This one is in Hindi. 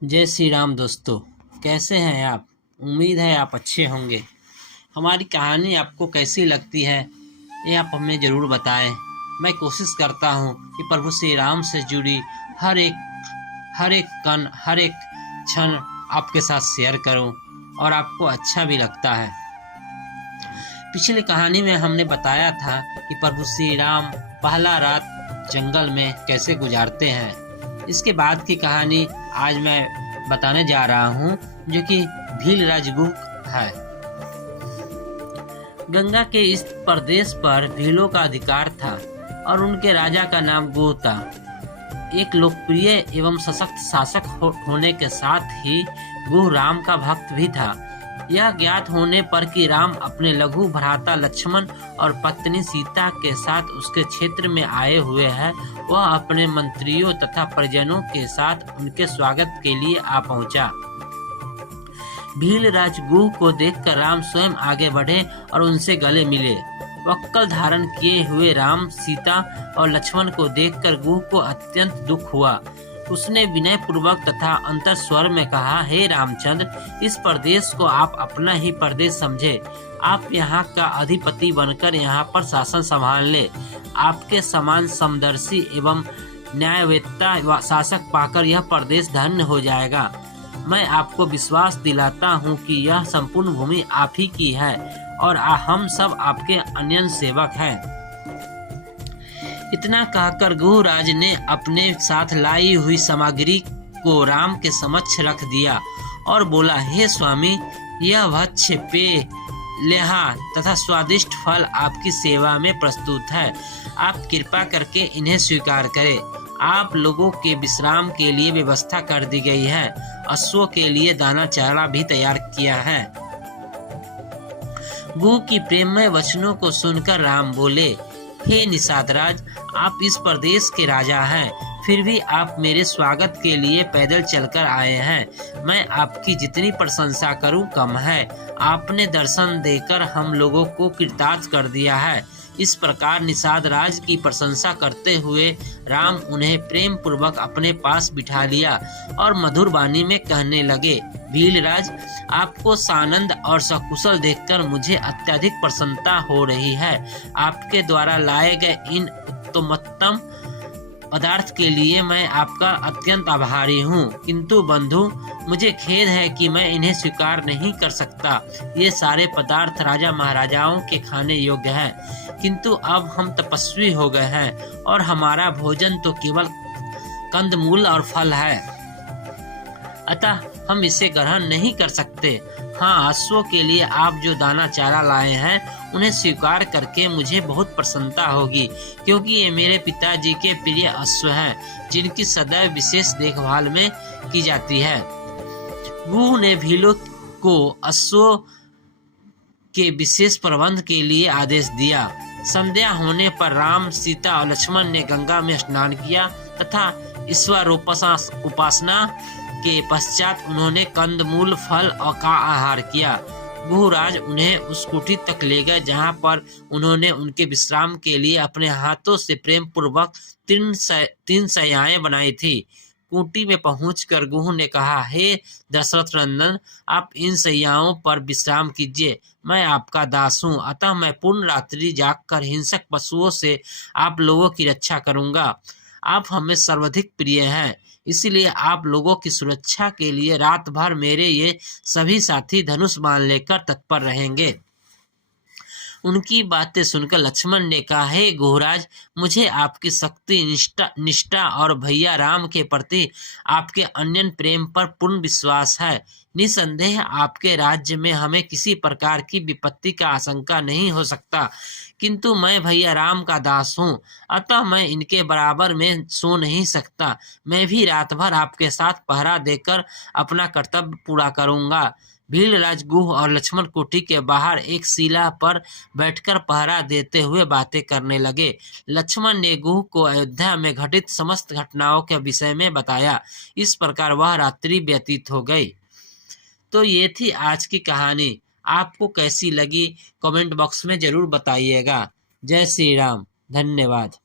जय श्री राम दोस्तों, कैसे हैं आप। उम्मीद है आप अच्छे होंगे। हमारी कहानी आपको कैसी लगती है ये आप हमें ज़रूर बताएं। मैं कोशिश करता हूँ कि प्रभु श्री राम से जुड़ी हर एक कण हर एक क्षण आपके साथ शेयर करूँ और आपको अच्छा भी लगता है। पिछली कहानी में हमने बताया था कि प्रभु श्री राम पहला रात जंगल में कैसे गुजारते हैं। इसके बाद की कहानी आज मैं बताने जा रहा हूँ, जो कि भील राजगुह है। गंगा के इस प्रदेश पर भीलों का अधिकार था और उनके राजा का नाम गुह था। एक लोकप्रिय एवं सशक्त शासक होने के साथ ही गुह राम का भक्त भी था। यह ज्ञात होने पर कि राम अपने लघु भ्राता लक्ष्मण और पत्नी सीता के साथ उसके क्षेत्र में आए हुए हैं, वह अपने मंत्रियों तथा परिजनों के साथ उनके स्वागत के लिए आ पहुंचा। भील राजगुह को देखकर राम स्वयं आगे बढ़े और उनसे गले मिले। वक्कल धारण किए हुए राम सीता और लक्ष्मण को देखकर गुह को अत्यंत दुख हुआ। उसने विनय पूर्वक तथा अंतर स्वर में कहा, हे रामचंद्र, इस प्रदेश को आप अपना ही प्रदेश समझे। आप यहाँ का अधिपति बनकर यहाँ पर शासन संभाल ले। आपके समान समदर्शी एवं न्यायवेत्ता शासक पाकर यह प्रदेश धन्य हो जाएगा। मैं आपको विश्वास दिलाता हूँ कि यह संपूर्ण भूमि आप ही की है और हम सब आपके अनन्य सेवक हैं। इतना कहकर गुहराज ने अपने साथ लाई हुई सामग्री को राम के समक्ष रख दिया और बोला, हे स्वामी, यह भक्ष्य, पेय, लेहा तथा स्वादिष्ट फल आपकी सेवा में प्रस्तुत है। आप कृपा करके इन्हें स्वीकार करें। आप लोगों के विश्राम के लिए व्यवस्था कर दी गई है। अश्वों के लिए दाना चारा भी तैयार किया है। गुह की प्रेममय वचनों को सुनकर राम बोले, हे निषादराज, आप इस प्रदेश के राजा हैं, फिर भी आप मेरे स्वागत के लिए पैदल चलकर आए हैं। मैं आपकी जितनी प्रशंसा करूं कम है। आपने दर्शन देकर हम लोगों को कृतार्थ कर दिया है। इस प्रकार निषाद राज की प्रशंसा करते हुए राम उन्हें प्रेम पूर्वक अपने पास बिठा लिया और मधुर वाणी में कहने लगे, भीलराज, आपको सानंद और सकुशल देखकर मुझे अत्यधिक प्रसन्नता हो रही है। आपके द्वारा लाए गए इन उत्तमोत्तम पदार्थ के लिए मैं आपका अत्यंत आभारी हूँ, किंतु बंधु, मुझे खेद है कि मैं इन्हें स्वीकार नहीं कर सकता। ये सारे पदार्थ राजा महाराजाओं के खाने योग्य हैं, किंतु अब हम तपस्वी हो गए हैं और हमारा भोजन तो केवल कंदमूल और फल है, अतः हम इसे ग्रहण नहीं कर सकते। हाँ, अश्वों के लिए आप जो दाना चारा लाए हैं उन्हें स्वीकार करके मुझे बहुत प्रसन्नता होगी, क्योंकि ये मेरे पिताजी के प्रिय अश्व हैं, जिनकी सदैव विशेष देखभाल में की जाती है। गुह ने भीलों को अश्वों के विशेष प्रबंध के लिए आदेश दिया। संध्या होने पर राम, सीता और लक्ष्मण ने गंगा में स्नान किया तथा ईश्वरोपासना के पश्चात उन्होंने कंदमूल, फल और का आहार किया। गुहराज उन्हें उस कुटी तक ले गए जहां पर उन्होंने उनके विश्राम के लिए अपने हाथों से प्रेम पूर्वक तीन शैयाएं बनाई थी। कुटी में पहुंचकर गुह ने कहा, हे दशरथ नंदन, आप इन शैयाओं पर विश्राम कीजिए। मैं आपका दास हूँ, अतः मैं पूर्ण रात्रि जागकर हिंसक पशुओं से आप लोगों की रक्षा करूंगा। आप हमें सर्वाधिक प्रिय हैं, इसलिए आप लोगों की सुरक्षा के लिए रात भर मेरे ये सभी साथी धनुष बाण लेकर तत्पर रहेंगे। उनकी बातें सुनकर लक्ष्मण ने कहा, हे गुहराज, मुझे आपकी शक्ति, निष्ठा और भैया राम के प्रति आपके अनन्य प्रेम पर पूर्ण विश्वास है। निसंदेह आपके राज्य में हमें किसी प्रकार की विपत्ति का आशंका नहीं हो सकता, किंतु मैं भैया राम का दास हूँ, अतः मैं इनके बराबर में सो नहीं सकता। मैं भी रात भर आपके साथ पहरा देकर अपना कर्तव्य पूरा करूँगा। भीलराज गुह और लक्ष्मण कुटी के बाहर एक शिला पर बैठकर पहरा देते हुए बातें करने लगे। लक्ष्मण ने गुह को अयोध्या में घटित समस्त घटनाओं के विषय में बताया। इस प्रकार वह रात्रि व्यतीत हो गई। तो ये थी आज की कहानी। आपको कैसी लगी कमेंट बॉक्स में जरूर बताइएगा। जय श्री राम। धन्यवाद।